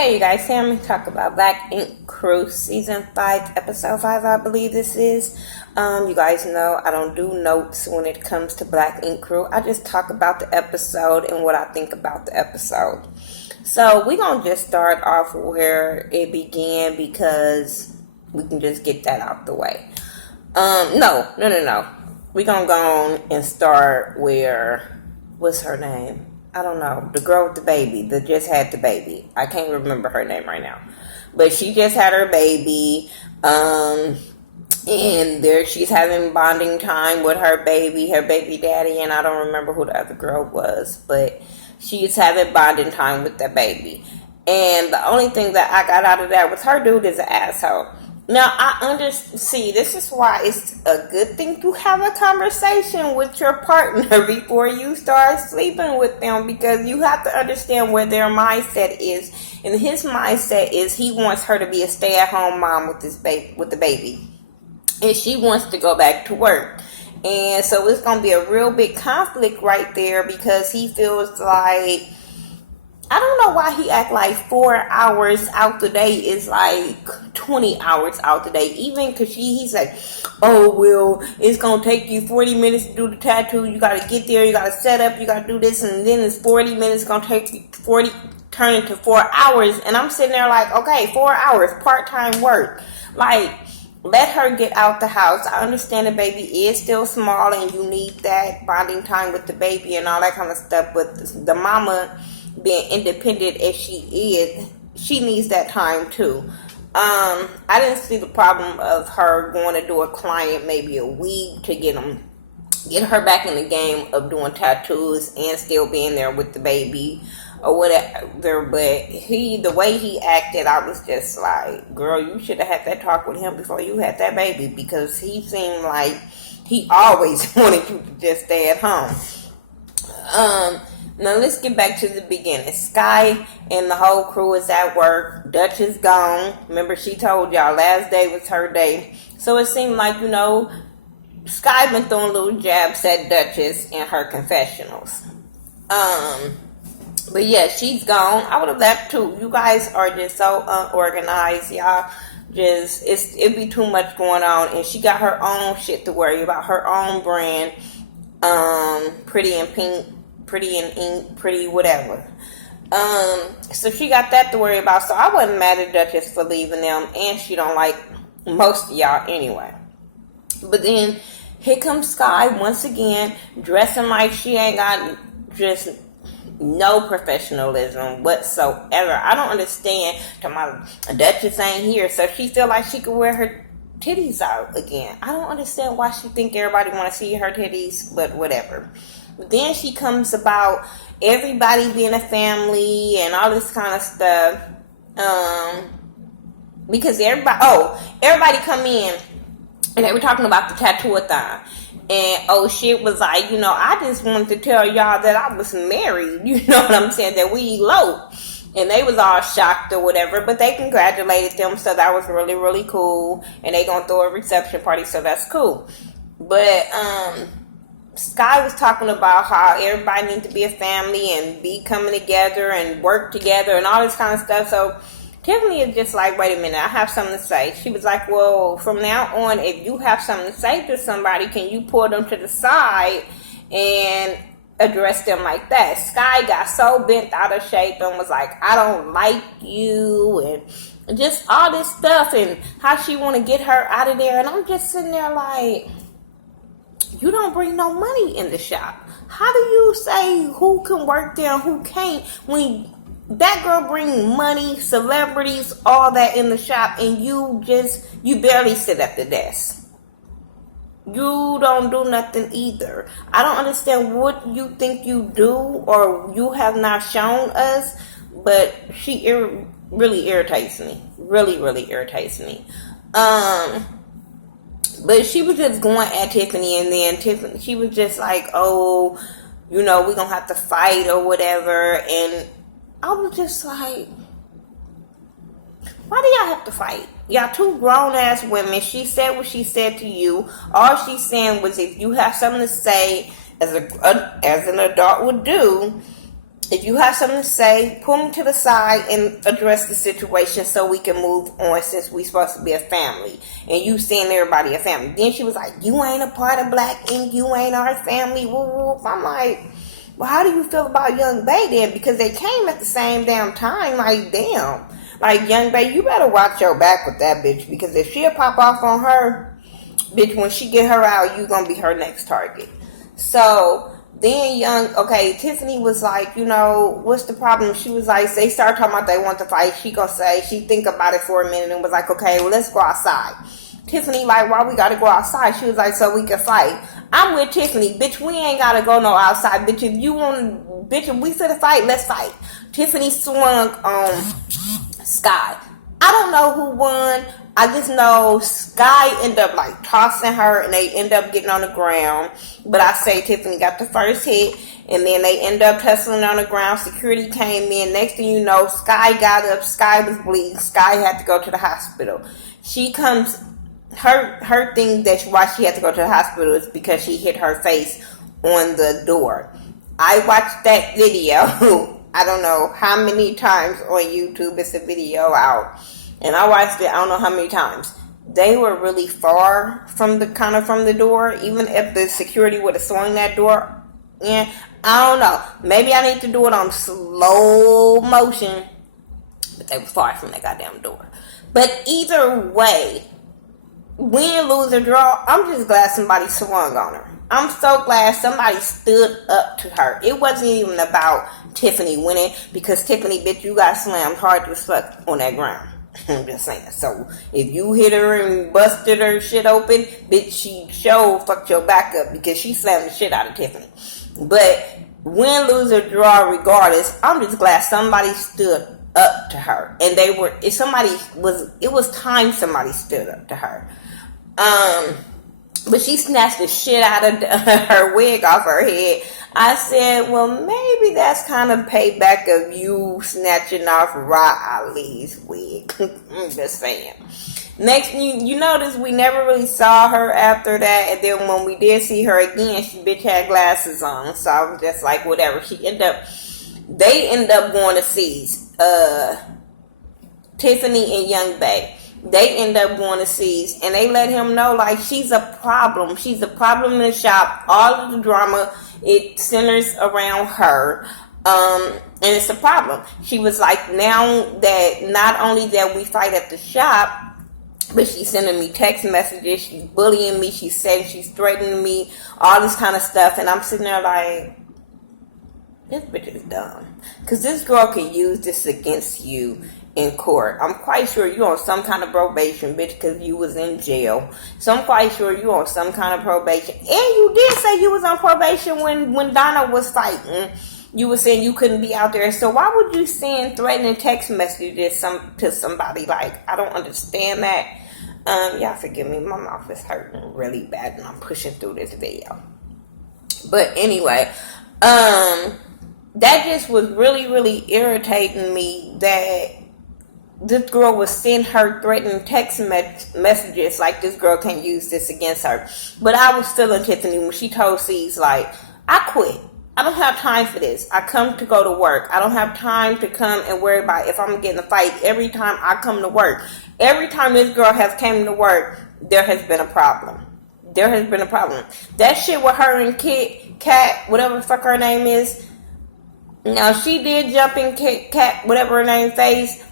Hey you guys, Sam, talk about Black Ink Crew Season 5, Episode 5, I believe this is. You guys know I don't do notes when it comes to Black Ink Crew. I just talk about the episode and what I think about the episode. So we're going to just start off where it began because we can just get that out the way. No. We're going to go on and start where, what's her name? I don't know, the girl with the baby that just had the baby. I can't remember her name right now. But she just had her baby. And there she's having bonding time with her baby daddy, and I don't remember who the other girl was, but she's having bonding time with the baby. And the only thing that I got out of that was her dude is an asshole. Now, see, this is why it's a good thing to have a conversation with your partner before you start sleeping with them, because you have to understand where their mindset is. And his mindset is he wants her to be a stay-at-home mom with the baby. And she wants to go back to work. And so it's going to be a real big conflict right there, because he feels like, I don't know why he act like 4 hours out the day is like 20 hours out the day. Even because he's like, oh, well, it's going to take you 40 minutes to do the tattoo. You got to get there. You got to set up. You got to do this. And then it's 40 minutes going to take you turn into 4 hours. And I'm sitting there like, okay, 4 hours, part-time work. Like, let her get out the house. I understand the baby is still small and you need that bonding time with the baby and all that kind of stuff. But the mama, being independent as she is, she needs that time too. I didn't see the problem of her going to do a client maybe a week to get her back in the game of doing tattoos and still being there with the baby or whatever. But the way he acted, I was just like, girl, you should have had that talk with him before you had that baby, because he seemed like he always wanted you to just stay at home. Now let's get back to the beginning. Sky and the whole crew is at work. Dutch is gone. Remember, she told y'all last day was her day. So it seemed like, Sky been throwing little jabs at Duchess in her confessionals. But yeah, she's gone. I would have left too. You guys are just so unorganized. Y'all it'd be too much going on. And she got her own shit to worry about, her own brand. Pretty in pink. Pretty in ink, pretty whatever. So she got that to worry about. So I wasn't mad at Duchess for leaving them, and she don't like most of y'all anyway. But then here comes Sky once again, dressing like she ain't got just no professionalism whatsoever. I don't understand. My Duchess ain't here, so she feel like she could wear her titties out again. I don't understand why she think everybody want to see her titties, but whatever. Then she comes about everybody being a family and all this kind of stuff. Because everybody come in and they were talking about the tattoo-a-thon. And shit was like, I just wanted to tell y'all that I was married. You know what I'm saying? That we eloped. And they was all shocked or whatever, but they congratulated them, so that was really, really cool. And they gonna throw a reception party, so that's cool. But Sky was talking about how everybody needs to be a family and be coming together and work together and all this kind of stuff. So Tiffany is just like, wait a minute, I have something to say. She was like, well, from now on, if you have something to say to somebody, can you pull them to the side and address them like that? Sky got so bent out of shape and was like, I don't like you, and just all this stuff, and how she want to get her out of there. And I'm just sitting there like, you don't bring no money in the shop. How do you say who can work there and who can't when that girl bring money, celebrities, all that in the shop, and you barely sit at the desk? You don't do nothing either. I don't understand what you think you do or you have not shown us, but she really irritates me. Really, really irritates me. But she was just going at Tiffany, and then Tiffany, she was just like, oh, we're going to have to fight or whatever. And I was just like, why do y'all have to fight? Y'all two grown-ass women. She said what she said to you. All she's saying was, if you have something to say, as an adult would do, If you have something to say, pull me to the side and address the situation so we can move on, since we supposed to be a family. And you seeing everybody a family. Then she was like, you ain't a part of Black Ink. You ain't our family. Woo, woo. I'm like, well, how do you feel about Young Bay then? Because they came at the same damn time. Like, damn. Like, Young Bay, you better watch your back with that bitch. Because if she'll pop off on her, bitch, when she get her out, you gonna be her next target. So then Tiffany was like, what's the problem? She was like, they started talking about they want to fight. She gonna say, she think about it for a minute and was like, okay, well, let's go outside. Tiffany like, why we gotta go outside? She was like, so we can fight. I'm with Tiffany, bitch, we ain't gotta go no outside, bitch. If you want, bitch, if we finna fight, let's fight. Tiffany swung on Sky. I don't know who won. I just know Sky ended up like tossing her and they end up getting on the ground. But I say Tiffany got the first hit and then they end up tussling on the ground. Security came in. Next thing you know, Sky got up. Sky was bleeding. Sky had to go to the hospital. She comes, her thing that why she had to go to the hospital is because she hit her face on the door. I watched that video. I don't know how many times on YouTube. It's a video out. And I watched it, I don't know how many times. They were really far from the door. Even if the security would have swung that door in, I don't know. Maybe I need to do it on slow motion. But they were far from that goddamn door. But either way, win, lose, or draw, I'm just glad somebody swung on her. I'm so glad somebody stood up to her. It wasn't even about Tiffany winning, because Tiffany, bitch, you got slammed hard as fuck on that ground. I'm just saying. So if you hit her and busted her shit open, bitch, she fucked your back up because she slammed the shit out of Tiffany. But win, lose, or draw, regardless, I'm just glad somebody stood up to her. And it was time somebody stood up to her. But she snatched the shit out of her wig off her head. I said, well, maybe that's kind of payback of you snatching off Ra Ali's wig. I'm just saying. Next, you notice we never really saw her after that. And then when we did see her again, she bitch had glasses on. So I was just like, whatever. They end up going to seize Tiffany and Young Bay. They end up going to seize, and they let him know, like, she's a problem. She's a problem in the shop. All of the drama, it centers around her. And it's a problem. She was like, now that not only that we fight at the shop, but she's sending me text messages, she's bullying me, she's threatening me, all this kind of stuff. And I'm sitting there like, this bitch is dumb. Because this girl can use this against you in court. I'm quite sure you on some kind of probation, bitch, because you was in jail. So I'm quite sure you on some kind of probation. And you did say you was on probation when Donna was fighting. You were saying you couldn't be out there. So why would you send threatening text messages to somebody? Like, I don't understand that. Y'all forgive me. My mouth is hurting really bad and I'm pushing through this video. But anyway, that just was really, really irritating me that this girl was sending her threatening text messages like this girl can't use this against her. But I was still in Tiffany when she told C's, like, I quit. I don't have time for this. I come to go to work. I don't have time to come and worry about if I'm getting a fight every time I come to work. Every time this girl has came to work, there has been a problem. There has been a problem. That shit with her and Kat, whatever the fuck her name is. Now, she did jump in Kat, whatever her name, face.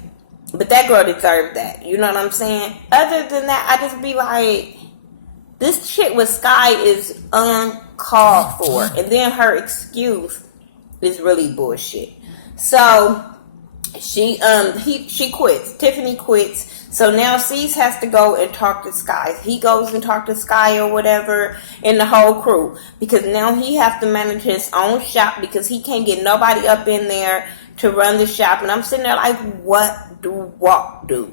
But that girl deserved that. You know what I'm saying? Other than that, I just be like, this shit with Sky is uncalled for. And then her excuse is really bullshit. So she quits. Tiffany quits. So now Cease has to go and talk to Sky. He goes and talk to Sky or whatever and the whole crew. Because now he has to manage his own shop because he can't get nobody up in there to run the shop. And I'm sitting there like, what do Walt do?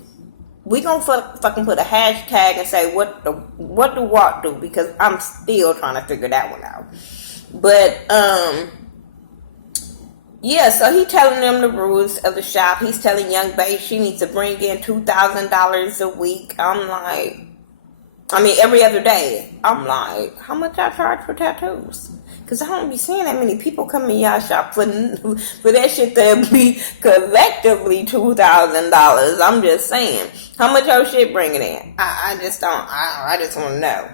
We gonna fucking put a hashtag and say what do Walt do, because I'm still trying to figure that one out. But yeah, so he telling them the rules of the shop. He's telling Young Bay she needs to bring in $2,000 a week. I'm like, every other day. I'm like, how much I charge for tattoos? Because I don't be seeing that many people come in y'all shop for that shit to be collectively $2,000. I'm just saying. How much your shit bringing in? I just don't. I just want to know.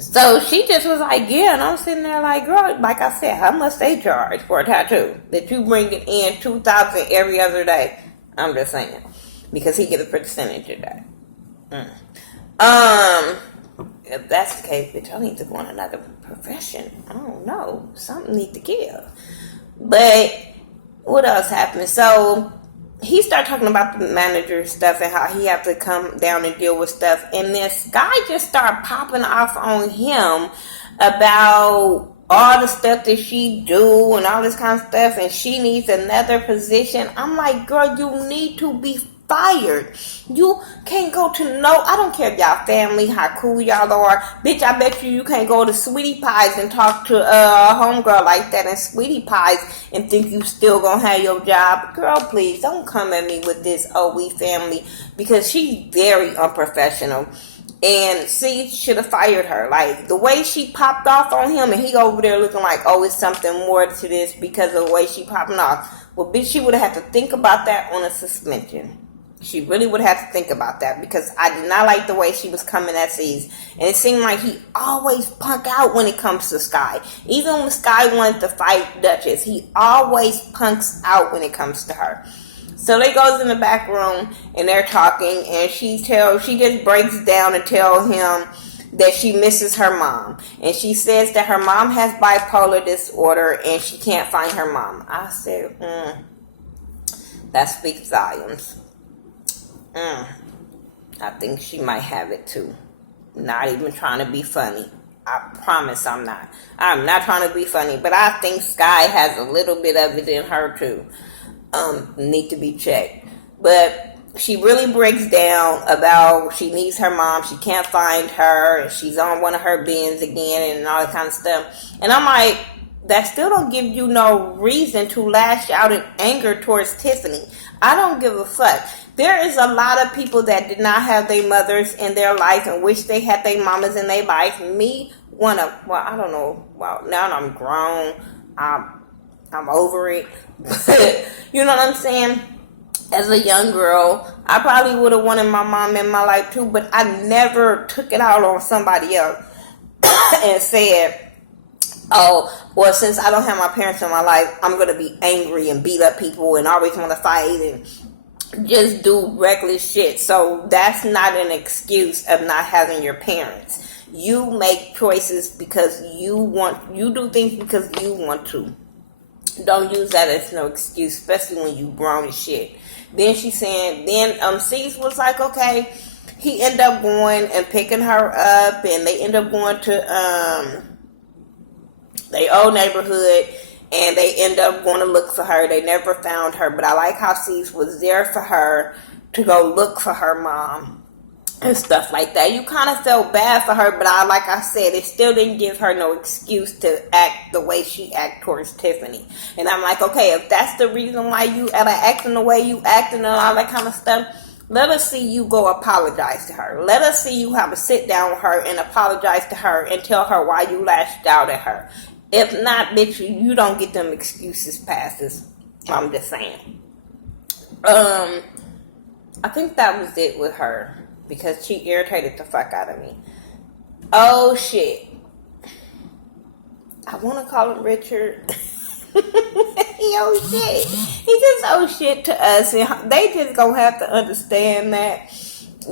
So she just was like, yeah, and I'm sitting there like, girl, like I said, how much they charge for a tattoo? That you bring it in $2,000 every other day. I'm just saying. Because he get a percentage of that. If that's the case, bitch, I need to go on another profession. I don't know. Something need to give. But what else happened? So he started talking about the manager stuff and how he had to come down and deal with stuff. And this guy just started popping off on him about all the stuff that she do and all this kind of stuff. And she needs another position. I'm like, girl, you need to be fired. You can't go to I don't care if y'all family, how cool y'all are. Bitch, I bet you can't go to Sweetie Pies and talk to a homegirl like that in Sweetie Pies and think you still gonna have your job. Girl, please don't come at me with this we family, because she's very unprofessional. And C should have fired her. Like, the way she popped off on him and he over there looking like, it's something more to this because of the way she popping off. Well, bitch, she would have had to think about that on a suspension. She really would have to think about that, because I did not like the way she was coming at C's. And it seemed like he always punk out when it comes to Sky. Even when Sky wanted to fight Duchess, he always punks out when it comes to her. So they goes in the back room and they're talking, and she just breaks down and tells him that she misses her mom. And she says that her mom has bipolar disorder and she can't find her mom. I said, that speaks volumes. I think she might have it too. Not even trying to be funny. I promise I'm not. I'm not trying to be funny, but I think Sky has a little bit of it in her too. Need to be checked. But she really breaks down about she needs her mom, she can't find her, and she's on one of her bins again and all that kind of stuff. And I'm like, that still don't give you no reason to lash out in anger towards Tiffany. I don't give a fuck. There is a lot of people that did not have their mothers in their life and wish they had their mamas in their life. Me, I don't know. Well, now I'm grown. I'm over it. You know what I'm saying? As a young girl, I probably would have wanted my mom in my life too, but I never took it out on somebody else and said, since I don't have my parents in my life, I'm going to be angry and beat up people and always want to fight and just do reckless shit. So that's not an excuse of not having your parents. You make choices because you do things because you want to. Don't use that as no excuse, especially when you grown as shit. Then she's saying, Cease was like, okay, he ended up going and picking her up, and they end up going to their old neighborhood, and they end up going to look for her. They never found her, but I like how Cease was there for her to go look for her mom and stuff like that. You kind of felt bad for her, but like I said, it still didn't give her no excuse to act the way she act towards Tiffany. And I'm like, okay, if that's the reason why you are acting the way you acting and all that kind of stuff, let us see you go apologize to her. Let us see you have a sit down with her and apologize to her and tell her why you lashed out at her. If not, bitch, you don't get them excuses passes. I'm just saying. I think that was it with her, because she irritated the fuck out of me. Oh shit. I want to call him Richard. Shit. He just shit to us, and they just gonna have to understand that.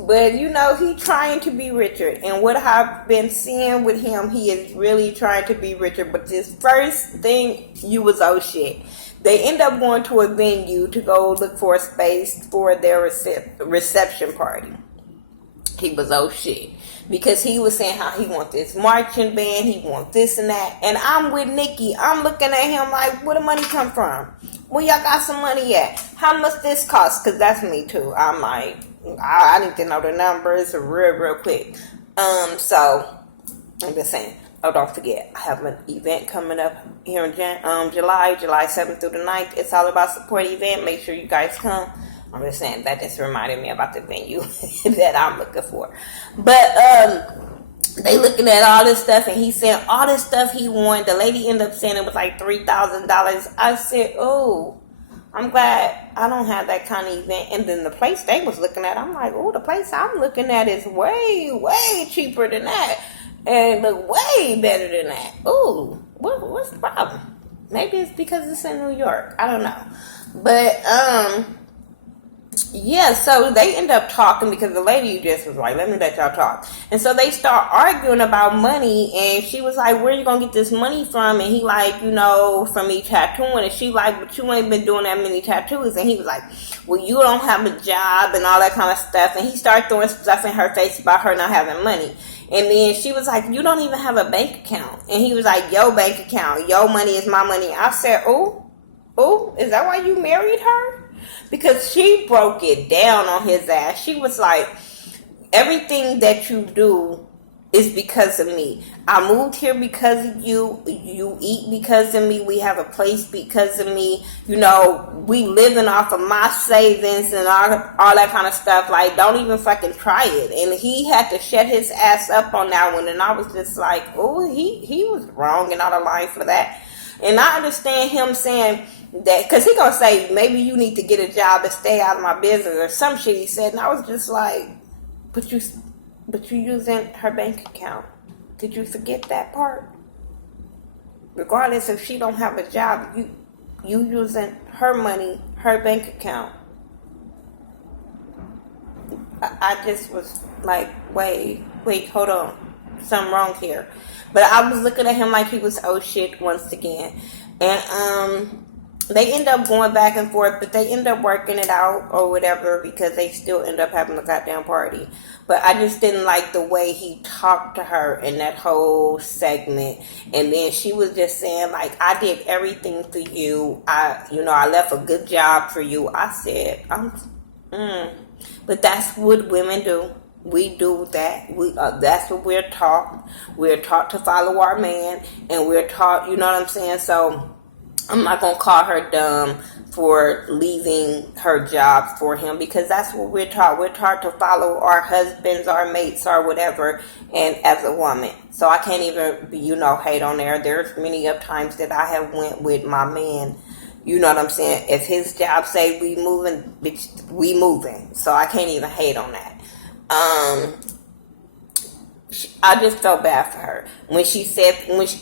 But he trying to be Richard, and what I've been seeing with him, he is really trying to be Richard. But this first thing, you was shit. They end up going to a venue to go look for a space for their reception party. He was shit. Because he was saying how he want this marching band, he want this and that. And I'm with Nikki. I'm looking at him like, where the money come from? Where y'all got some money at? How much this cost? Because that's me too. I'm like, I need to know the numbers real quick. So, I'm just saying. Oh, don't forget, I have an event coming up here in July 7th through the 9th. It's all about support event. Make sure you guys come. I'm just saying, that just reminded me about the venue that I'm looking for. But they looking at all this stuff, and he's saying all this stuff he won. The lady ended up saying it was like $3,000. I said, oh, I'm glad I don't have that kind of event. And then the place they was looking at, I'm like, oh, the place I'm looking at is way, way cheaper than that. And look way better than that. Ooh, what's the problem? Maybe it's because it's in New York. I don't know. But, yeah, so they end up talking because the lady just was like, let me let y'all talk. And so they start arguing about money, and she was like, where you gonna get this money from? And he like, from me tattooing. And she like, but you ain't been doing that many tattoos. And he was like, well, you don't have a job and all that kind of stuff. And he started throwing stuff in her face about her not having money. And then she was like, you don't even have a bank account. And he was like, your bank account, your money is my money. I said, oh, is that why you married her? Because she broke it down on his ass. She was like, everything that you do is because of me. I moved here because of you. You eat because of me. We have a place because of me. We living off of my savings and all that kind of stuff. Like, don't even fucking try it. And he had to shut his ass up on that one. And I was just like, oh, he was wrong and out of line for that. And I understand him saying that, because he gonna say, maybe you need to get a job and stay out of my business or some shit he said. And I was just like, but you using her bank account. Did you forget that part? Regardless if she don't have a job, you using her money, her bank account. I just was like, wait, hold on. Something wrong here. But I was looking at him like he was oh shit once again. And they end up going back and forth, but they end up working it out or whatever, because they still end up having a goddamn party. But I just didn't like the way he talked to her in that whole segment. And then she was just saying, like, I did everything for you. I left a good job for you. I said, but that's what women do. We do that. That's what we're taught. We're taught to follow our man, and we're taught, you know what I'm saying? So I'm not going to call her dumb for leaving her job for him, because that's what we're taught. We're taught to follow our husbands, our mates, or whatever, and as a woman. So I can't even, hate on there. There's many of times that I have went with my man. You know what I'm saying? If his job say we moving, bitch, we moving. So I can't even hate on that. I just felt bad for her when she said,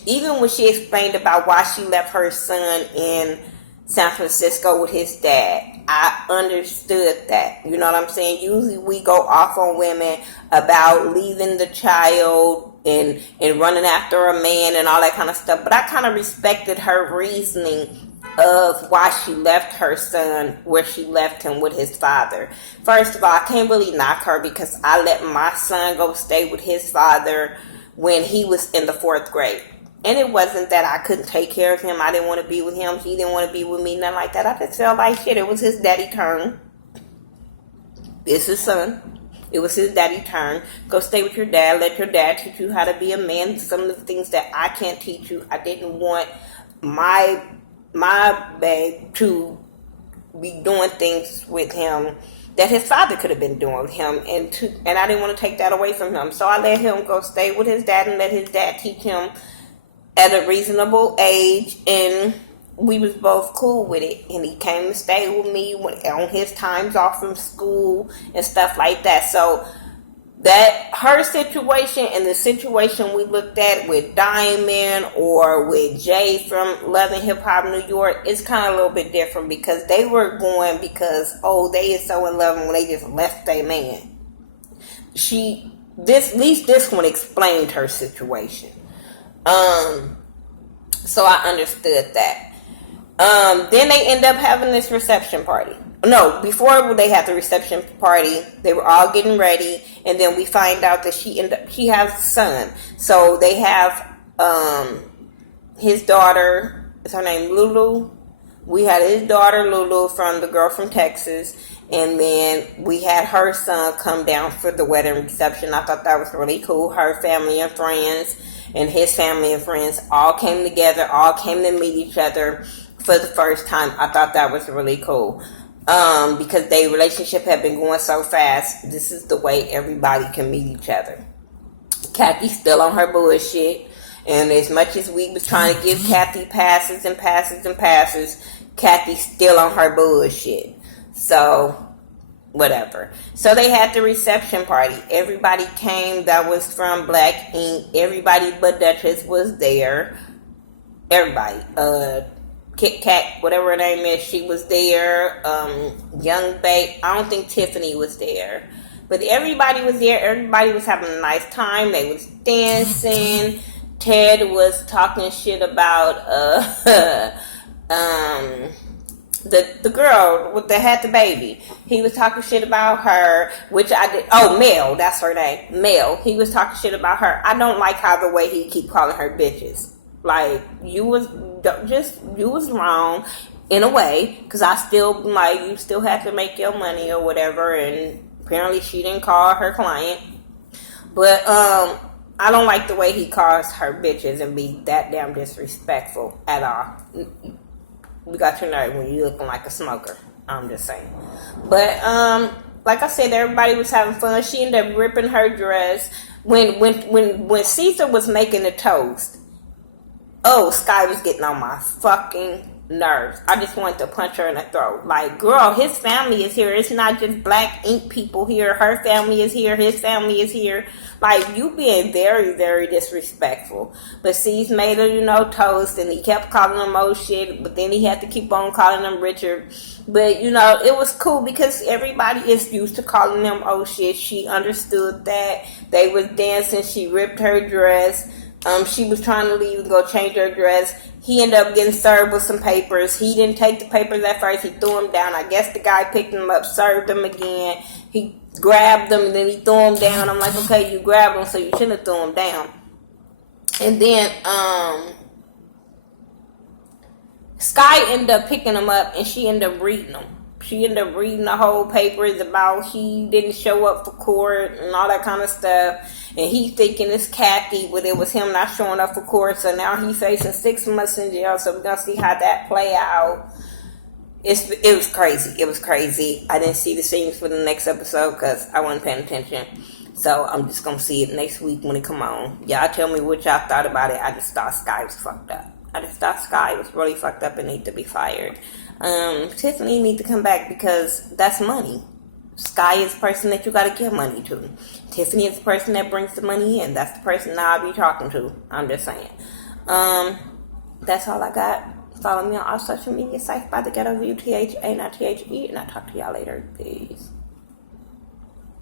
even when she explained about why she left her son in San Francisco with his dad. I understood that. You know what I'm saying? Usually we go off on women about leaving the child and running after a man and all that kind of stuff. But I kind of respected her reasoning of why she left her son where she left him with his father. First of all, I can't really knock her, because I let my son go stay with his father when he was in the 4th grade. And it wasn't that I couldn't take care of him. I didn't want to be with him. He didn't want to be with me. Nothing like that. I just felt like shit. It was his daddy turn. It's his son. It was his daddy turn. Go stay with your dad. Let your dad teach you how to be a man. Some of the things that I can't teach you. I didn't want my babe to be doing things with him that his father could have been doing with him, and I didn't want to take that away from him. So I let him go stay with his dad and let his dad teach him at a reasonable age, and we was both cool with it. And he came to stay with me on his times off from school and stuff like that. So that her situation and the situation we looked at with Diamond or with Jay from Love and Hip Hop New York is kind of a little bit different, because they were going because, they is so in love when they just left their man. At least this one explained her situation. So I understood that. Then they end up having this reception party. No, before they had the reception party, they were all getting ready, and then we find out that she has a son. So they have his daughter, is her name Lulu? We had his daughter Lulu from the girl from Texas, and then we had her son come down for the wedding reception. I thought that was really cool. Her family and friends and his family and friends all came together, all came to meet each other for the first time. I thought that was really cool. Because their relationship had been going so fast. This is the way everybody can meet each other. Kathy's still on her bullshit. And as much as we was trying to give Kathy passes and passes and passes, Kathy's still on her bullshit. So, whatever. So they had the reception party. Everybody came that was from Black Ink. Everybody but Duchess was there. Everybody. Kit Kat, whatever her name is, she was there. Young Babe. I don't think Tiffany was there. But everybody was there. Everybody was having a nice time. They was dancing. Ted was talking shit about the girl that had the baby. He was talking shit about her, which I did. Oh, Mel, that's her name. Mel. He was talking shit about her. I don't like how the way he keep calling her bitches. Like, you was wrong in a way, because I still, like, you still have to make your money or whatever, and apparently she didn't call her client. But, I don't like the way he calls her bitches and be that damn disrespectful at all. You got your nerve when you looking like a smoker. I'm just saying. But, like I said, everybody was having fun. She ended up ripping her dress. When Caesar was making the toast, oh, Sky was getting on my fucking nerves. I just wanted to punch her in the throat. Like, girl, his family is here. It's not just Black Ink people here. Her family is here. His family is here. Like, you being very, very disrespectful. But C's made her, toast, and he kept calling him old shit, but then he had to keep on calling him Richard. But, it was cool because everybody is used to calling them old shit. She understood that. They was dancing. She ripped her dress. She was trying to leave and go change her dress. He ended up getting served with some papers. He didn't take the papers at first. He threw them down. I guess the guy picked them up, served them again. He grabbed them, and then he threw them down. I'm like, okay, you grabbed them, so you shouldn't have threw them down. And then Sky ended up picking them up, and she ended up reading them. She ended up reading the whole papers about he didn't show up for court and all that kind of stuff. And he's thinking it's Kathy, but it was him not showing up for court. So now he's facing 6 months in jail. So we're going to see how that play out. It was crazy. It was crazy. I didn't see the scenes for the next episode because I wasn't paying attention. So I'm just going to see it next week when it come on. Y'all tell me what y'all thought about it. I just thought Sky was fucked up. I just thought Sky was really fucked up and need to be fired. Tiffany need to come back because that's money. Sky is the person that you got to give money to. Tiffany is the person that brings the money in. That's the person that I'll be talking to. I'm just saying. That's all I got. Follow me on all social media sites by Thaghettoview, THA, not THE, and I'll talk to y'all later. Peace.